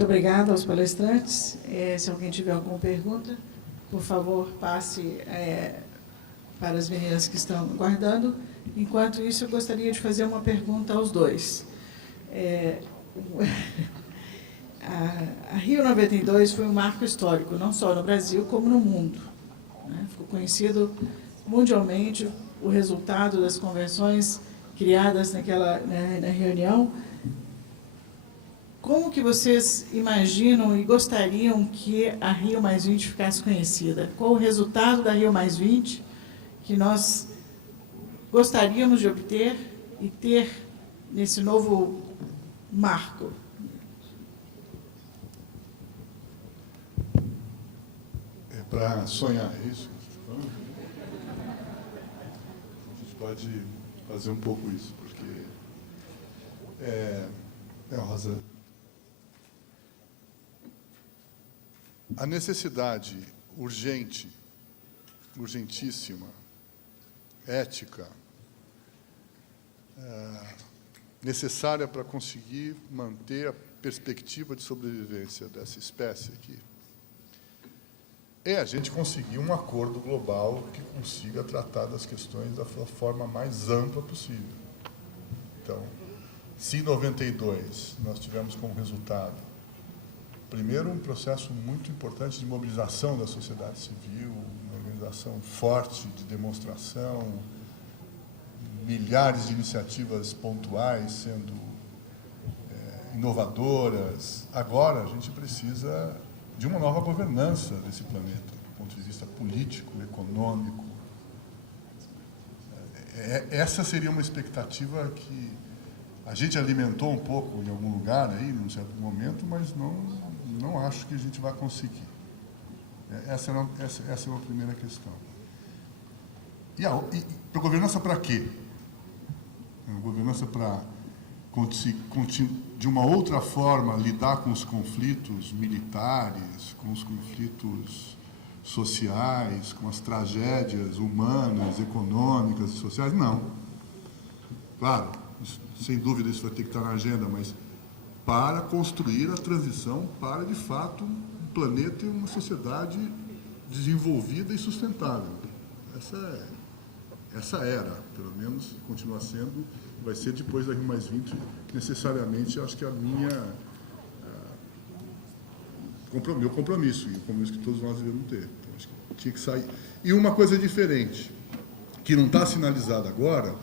Muito obrigada aos palestrantes. Se alguém tiver alguma pergunta, por favor, passe para as meninas que estão aguardando. Enquanto isso, eu gostaria de fazer uma pergunta aos dois. A Rio 92 foi um marco histórico, não só no Brasil, como no mundo. Ficou conhecido mundialmente o resultado das convenções criadas na reunião. Como que vocês imaginam e gostariam que a Rio+20 ficasse conhecida? Qual o resultado da Rio+20 que nós gostaríamos de obter e ter nesse novo marco? É para sonhar, é isso? A gente pode fazer um pouco isso, porque Rosa, a necessidade urgente, urgentíssima, ética, necessária para conseguir manter a perspectiva de sobrevivência dessa espécie aqui, é a gente conseguir um acordo global que consiga tratar das questões da forma mais ampla possível. Então, se em 92 nós tivemos como resultado, primeiro, um processo muito importante de mobilização da sociedade civil, uma organização forte de demonstração, milhares de iniciativas pontuais sendo inovadoras. Agora, a gente precisa de uma nova governança desse planeta, do ponto de vista político, econômico. Essa seria uma expectativa que a gente alimentou um pouco em algum lugar, aí, num certo momento, mas não acho que a gente vai conseguir. Essa é uma primeira questão. E para governança para quê? Governança para, de uma outra forma, lidar com os conflitos militares, com os conflitos sociais, com as tragédias humanas, econômicas e sociais? Não. Claro, sem dúvida isso vai ter que estar na agenda, mas para construir a transição para, de fato, um planeta e uma sociedade desenvolvida e sustentável. Essa era, pelo menos, continua sendo, vai ser depois da Rio+20, necessariamente, acho que meu compromisso, e o compromisso que todos nós devemos ter. Então, acho que tinha que sair. E uma coisa diferente, que não está sinalizada agora,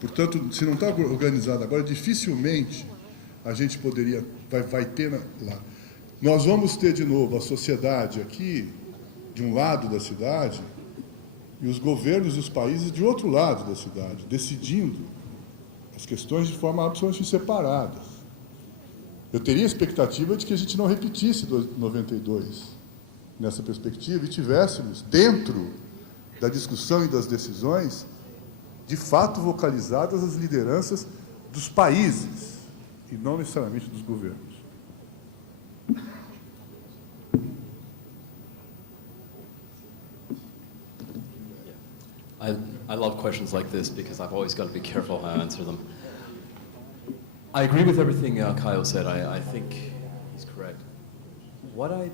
portanto, se não está organizada agora, dificilmente a gente vai ter lá. Nós vamos ter, de novo, a sociedade aqui, de um lado da cidade, e os governos dos países de outro lado da cidade, decidindo as questões de forma absolutamente separada. Eu teria a expectativa de que a gente não repetisse 92 nessa perspectiva e tivéssemos, dentro da discussão e das decisões, de fato vocalizadas as lideranças dos países e não necessariamente dos governos. I love questions like this because I've always got to be careful how I answer them. I agree with everything Kyle said. I think he's correct. What I'd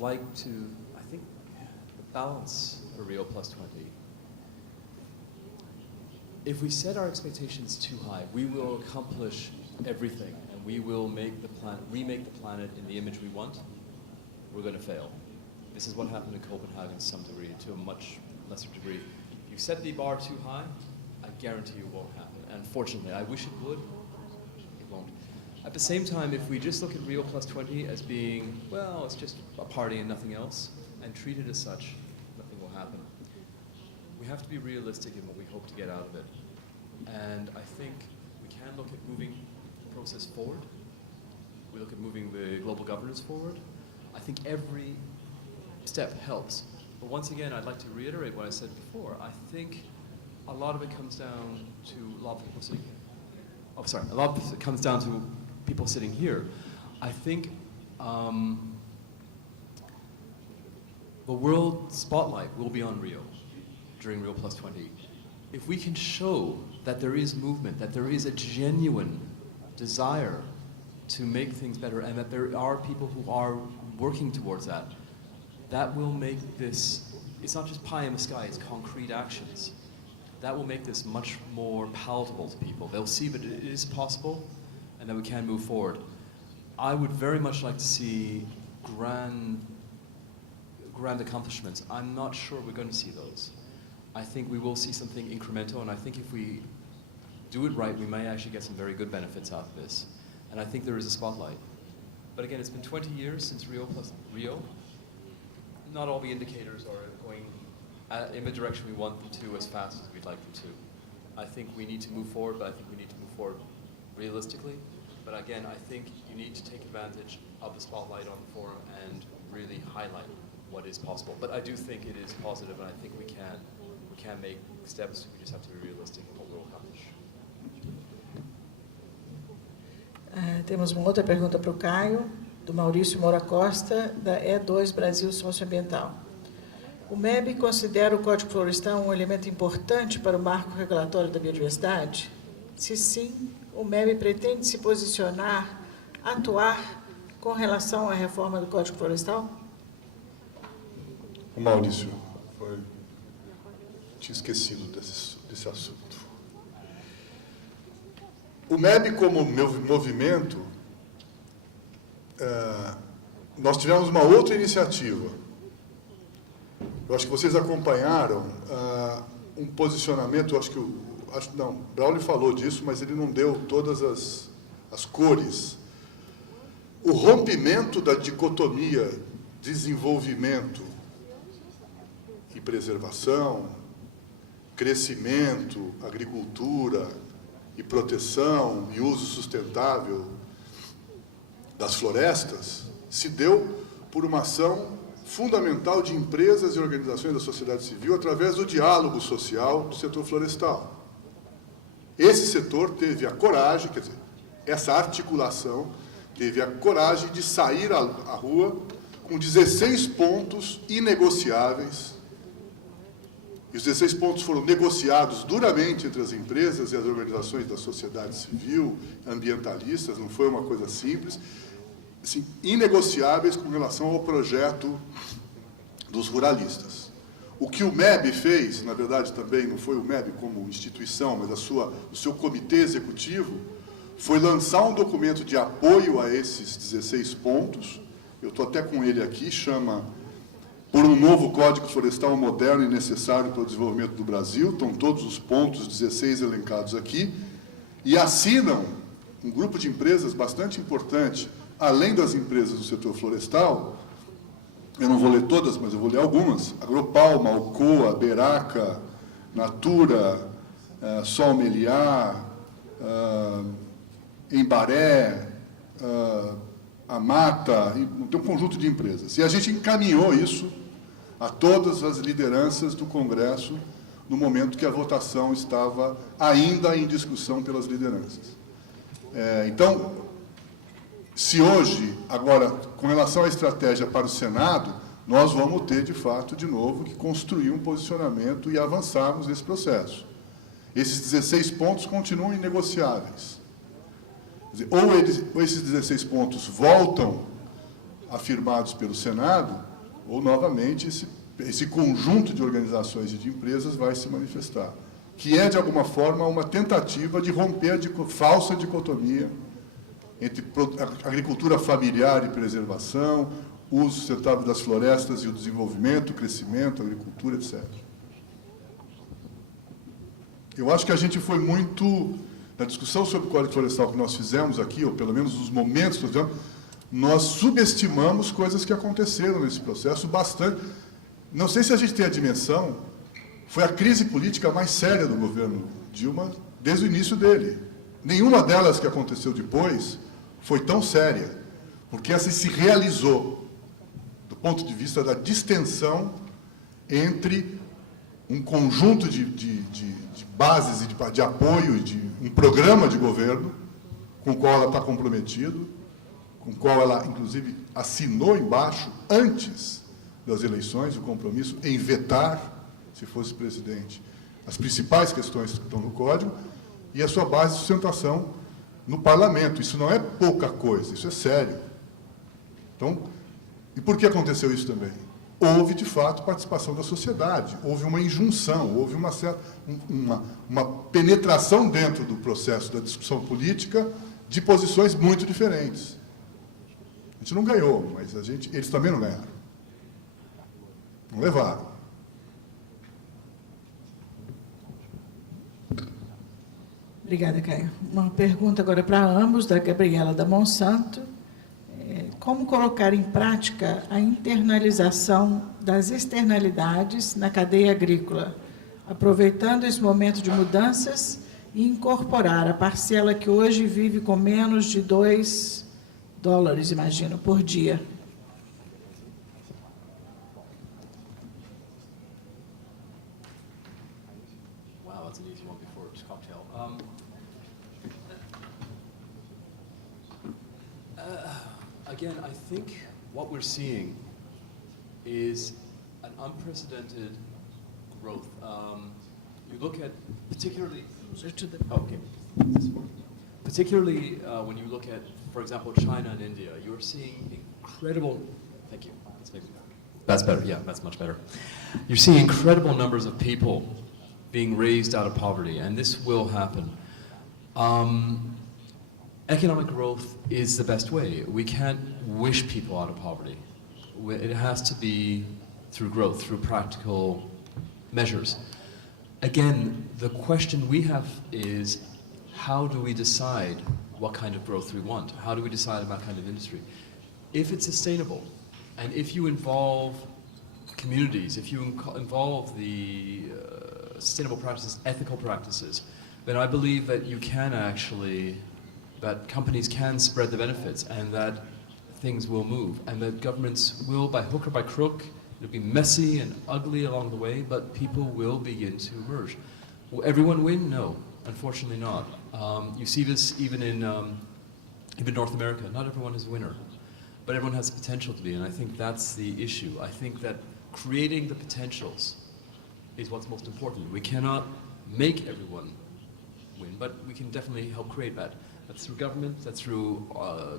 like to, I think the balance for Rio+20, if we set our expectations too high, we will accomplish everything and we will remake the planet in the image we want. We're going to fail. This is what happened in Copenhagen to some degree, to a much lesser degree. If you set the bar too high, I guarantee it won't happen. And fortunately, I wish it would, it won't. At the same time, if we just look at Rio+20 as being, well, it's just a party and nothing else, and treat it as such, nothing will happen. We have to be realistic in what we hope to get out of it. And I think we can look at moving the process forward. We look at moving the global governance forward. I think every step helps. But once again, I'd like to reiterate what I said before. I think a lot of it comes down to a lot of people sitting here. Oh, sorry. A lot of it comes down to people sitting here. I think the world spotlight will be on Rio during Rio+20. If we can show that there is movement, that there is a genuine desire to make things better, and that there are people who are working towards that, that will make this, it's not just pie in the sky, it's concrete actions. That will make this much more palatable to people. They'll see that it is possible and that we can move forward. I would very much like to see grand accomplishments. I'm not sure we're going to see those. I think we will see something incremental, and I think if we do it right, we may actually get some very good benefits out of this. And I think there is a spotlight. But again, it's been 20 years since Rio plus Rio. Not all the indicators are going in the direction we want them to as fast as we'd like them to. I think we need to move forward, but I think we need to move forward realistically. But again, I think you need to take advantage of the spotlight on the forum and really highlight what is possible. But I do think it is positive, and I think we can make steps. We just have to be realistic in what we'll accomplish. Temos uma outra pergunta para o Caio, do Maurício Moura Costa, da E2 Brasil Socioambiental. O MEB considera o Código Florestal um elemento importante para o marco regulatório da biodiversidade? Se sim, o MEB pretende se posicionar, atuar com relação à reforma do Código Florestal? O Maurício, tinha esquecido desse assunto. O MEB, como movimento, nós tivemos uma outra iniciativa. Eu acho que vocês acompanharam um posicionamento, Braulio falou disso, mas ele não deu todas as cores. O rompimento da dicotomia desenvolvimento e preservação, crescimento, agricultura e proteção e uso sustentável das florestas, se deu por uma ação fundamental de empresas e organizações da sociedade civil através do diálogo social do setor florestal. Esse setor teve a coragem, quer dizer, essa articulação teve a coragem de sair à rua com 16 pontos inegociáveis. E os 16 pontos foram negociados duramente entre as empresas e as organizações da sociedade civil, ambientalistas, não foi uma coisa simples, assim, inegociáveis com relação ao projeto dos ruralistas. O que o MEB fez, na verdade também não foi o MEB como instituição, mas o seu comitê executivo, foi lançar um documento de apoio a esses 16 pontos, eu estou até com ele aqui, chama Por um Novo Código Florestal Moderno e Necessário para o Desenvolvimento do Brasil, estão todos os pontos, 16 elencados aqui, e assinam um grupo de empresas bastante importante, além das empresas do setor florestal, eu não vou ler todas, mas eu vou ler algumas, Agropalma, Alcoa, Beraca, Natura, Sol Meliá, Embaré, a Mata, tem um conjunto de empresas. E a gente encaminhou isso a todas as lideranças do Congresso no momento que a votação estava ainda em discussão pelas lideranças. Então, se hoje, agora, com relação à estratégia para o Senado, nós vamos ter, de fato, de novo, que construir um posicionamento e avançarmos nesse processo. Esses 16 pontos continuam inegociáveis. Ou esses 16 pontos voltam afirmados pelo Senado, ou, novamente, esse conjunto de organizações e de empresas vai se manifestar, que é, de alguma forma, uma tentativa de romper a falsa dicotomia entre agricultura familiar e preservação, uso sustentável das florestas e o desenvolvimento, o crescimento, a agricultura, etc. Eu acho que a gente foi muito... Na discussão sobre o Código Florestal que nós fizemos aqui, ou pelo menos os momentos que nós fizemos, nós subestimamos coisas que aconteceram nesse processo bastante. Não sei se a gente tem a dimensão, foi a crise política mais séria do governo Dilma desde o início dele. Nenhuma delas que aconteceu depois foi tão séria, porque essa se realizou do ponto de vista da distensão entre um conjunto de bases e de apoio e de um programa de governo com o qual ela está comprometido, com o qual ela, inclusive, assinou embaixo, antes das eleições, o compromisso em vetar, se fosse presidente, as principais questões que estão no Código, e a sua base de sustentação no parlamento. Isso não é pouca coisa, isso é sério. Então, e por que aconteceu isso também? Houve, de fato, participação da sociedade, houve uma injunção, houve uma penetração dentro do processo da discussão política de posições muito diferentes. A gente não ganhou, mas eles também não ganharam. Não levaram. Obrigada, Caio. Uma pergunta agora para ambos, da Gabriela da Monsanto. Como colocar em prática a internalização das externalidades na cadeia agrícola, aproveitando esse momento de mudanças e incorporar a parcela que hoje vive com menos de $2, imagino, por dia? Wow, that's an easy one before it's cocktail. Again, I think what we're seeing is an unprecedented growth. You look at particularly... Okay. Particularly when you look at, for example, China and India, you're seeing incredible... Thank you. That's better. Yeah, that's much better. You're seeing incredible numbers of people being raised out of poverty, and this will happen. Economic growth is the best way. We can't wish people out of poverty. It has to be through growth, through practical measures. Again, the question we have is, how do we decide what kind of growth we want? How do we decide about kind of industry? If it's sustainable, and if you involve communities, if you involve the sustainable practices, ethical practices, then I believe that you can actually, that companies can spread the benefits and that things will move and that governments will, by hook or by crook, it'll be messy and ugly along the way, but people will begin to emerge. Will everyone win? No, unfortunately not. You see this even in North America. Not everyone is a winner, but everyone has the potential to be, and I think that's the issue. I think that creating the potentials is what's most important. We cannot make everyone win, but we can definitely help create that. That's through government, that's through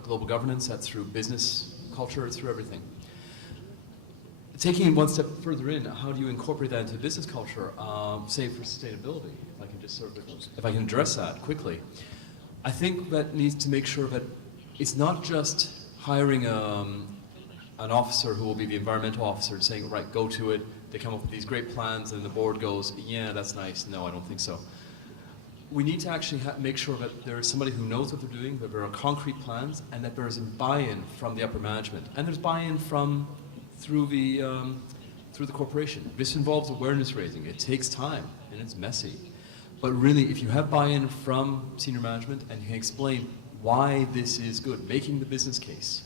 global governance, that's through business culture, it's through everything. Taking it one step further in, how do you incorporate that into business culture, say for sustainability? If I can just sort of, if I can address that quickly. I think that needs to make sure that it's not just hiring an officer who will be the environmental officer and saying, right, go to it, they come up with these great plans and the board goes, yeah, that's nice, no, I don't think so. We need to actually make sure that there is somebody who knows what they're doing, that there are concrete plans, and that there is a buy-in from the upper management. And there's buy-in through the corporation. This involves awareness raising. It takes time, and it's messy. But really, if you have buy-in from senior management and you can explain why this is good, making the business case.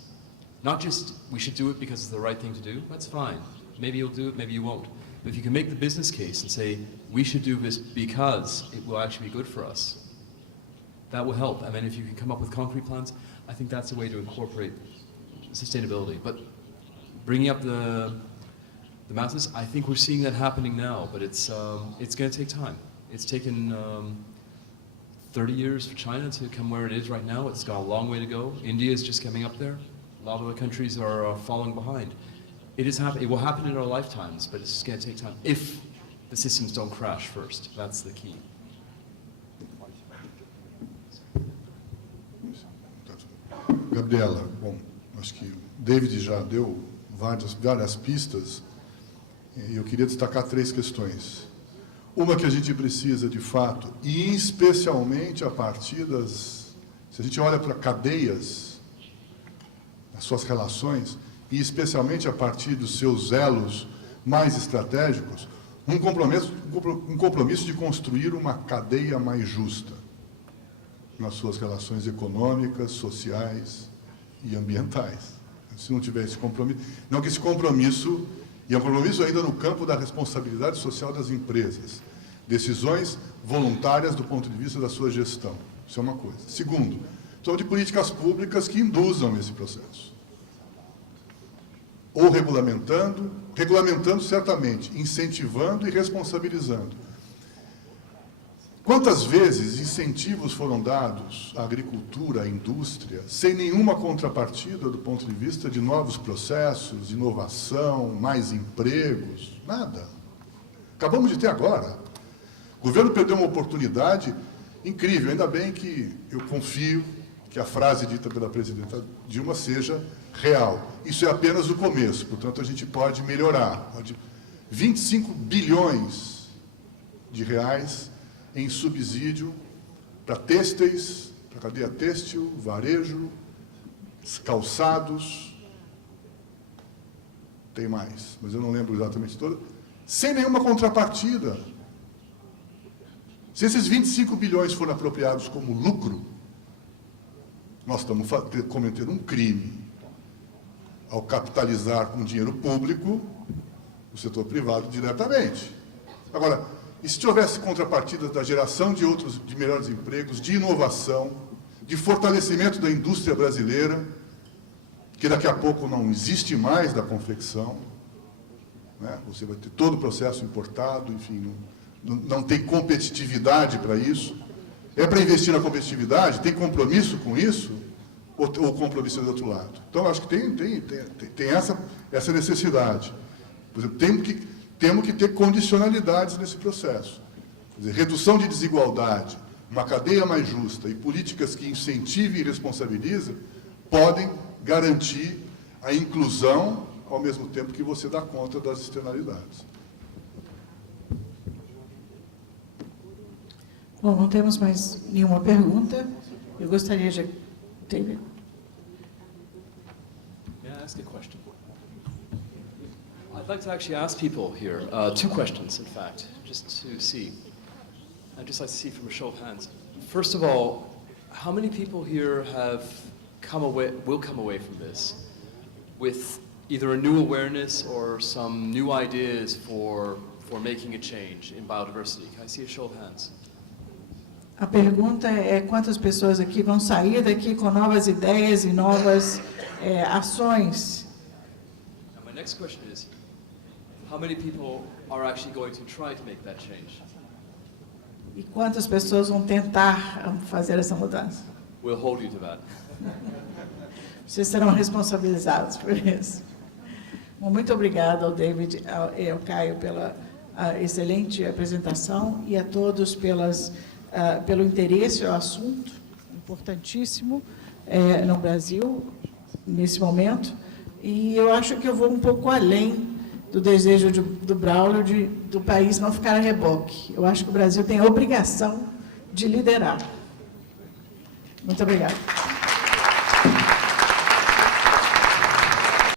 Not just, we should do it because it's the right thing to do, that's fine. Maybe you'll do it, maybe you won't. But if you can make the business case and say, we should do this because it will actually be good for us, that will help. And then if you can come up with concrete plans, I think that's a way to incorporate sustainability. But bringing up the masses, I think we're seeing that happening now, but it's going to take time. It's taken 30 years for China to come where it is right now. It's got a long way to go. India is just coming up there. A lot of the countries are falling behind. It will happen in our lifetimes, but it's just going to take time if the systems don't crash first. That's the key. Gabriela, bom, acho que o David já deu várias pistas e eu queria destacar 3 questões. Uma que a gente precisa, de fato, e especialmente a partir das... Se a gente olha para cadeias, as suas relações, e especialmente a partir dos seus elos mais estratégicos, um compromisso de construir uma cadeia mais justa nas suas relações econômicas, sociais e ambientais. Se não tiver esse compromisso... Não que esse compromisso... E é um compromisso ainda no campo da responsabilidade social das empresas. Decisões voluntárias do ponto de vista da sua gestão. Isso é uma coisa. Segundo, precisamos de políticas públicas que induzam esse processo. Ou regulamentando certamente, incentivando e responsabilizando. Quantas vezes incentivos foram dados à agricultura, à indústria, sem nenhuma contrapartida do ponto de vista de novos processos, inovação, mais empregos? Nada. Acabamos de ter agora. O governo perdeu uma oportunidade incrível. Ainda bem que eu confio que a frase dita pela presidenta Dilma seja real. Isso é apenas o começo, portanto, a gente pode melhorar. 25 bilhões de reais em subsídio para têxteis, para a cadeia têxtil, varejo, calçados, tem mais, mas eu não lembro exatamente toda, sem nenhuma contrapartida. Se esses 25 bilhões forem apropriados como lucro, nós estamos cometendo um crime ao capitalizar com dinheiro público o setor privado diretamente. Agora, e se houvesse contrapartidas da geração de melhores empregos, de inovação, de fortalecimento da indústria brasileira, que daqui a pouco não existe mais da confecção, né? Você vai ter todo o processo importado, enfim, não tem competitividade para isso. É para investir na competitividade? Tem compromisso com isso? Ou o compromisso é do outro lado? Então, acho que tem essa necessidade. Por exemplo, temos que ter condicionalidades nesse processo. Quer dizer, redução de desigualdade, uma cadeia mais justa e políticas que incentivem e responsabilizem podem garantir a inclusão ao mesmo tempo que você dá conta das externalidades. Bom, não temos mais nenhuma pergunta. Eu gostaria de... David? May I ask a question? I'd like to actually ask people here, two questions, in fact, just to see. I'd just like to see from a show of hands. First of all, how many people here will come away from this with either a new awareness or some new ideas for making a change in biodiversity? Can I see a show of hands? A pergunta é quantas pessoas aqui vão sair daqui com novas ideias e novas ações. And my next question is, how many people are actually going to try to make that change? E quantas pessoas vão tentar fazer essa mudança? We'll hold you to that. Vocês serão responsabilizados por isso. Bom, muito obrigada ao David e ao Caio pela excelente apresentação e a todos pelo interesse ao assunto, importantíssimo no Brasil, nesse momento. E eu acho que eu vou um pouco além do desejo do Braulio do país não ficar a reboque. Eu acho que o Brasil tem a obrigação de liderar. Muito obrigada.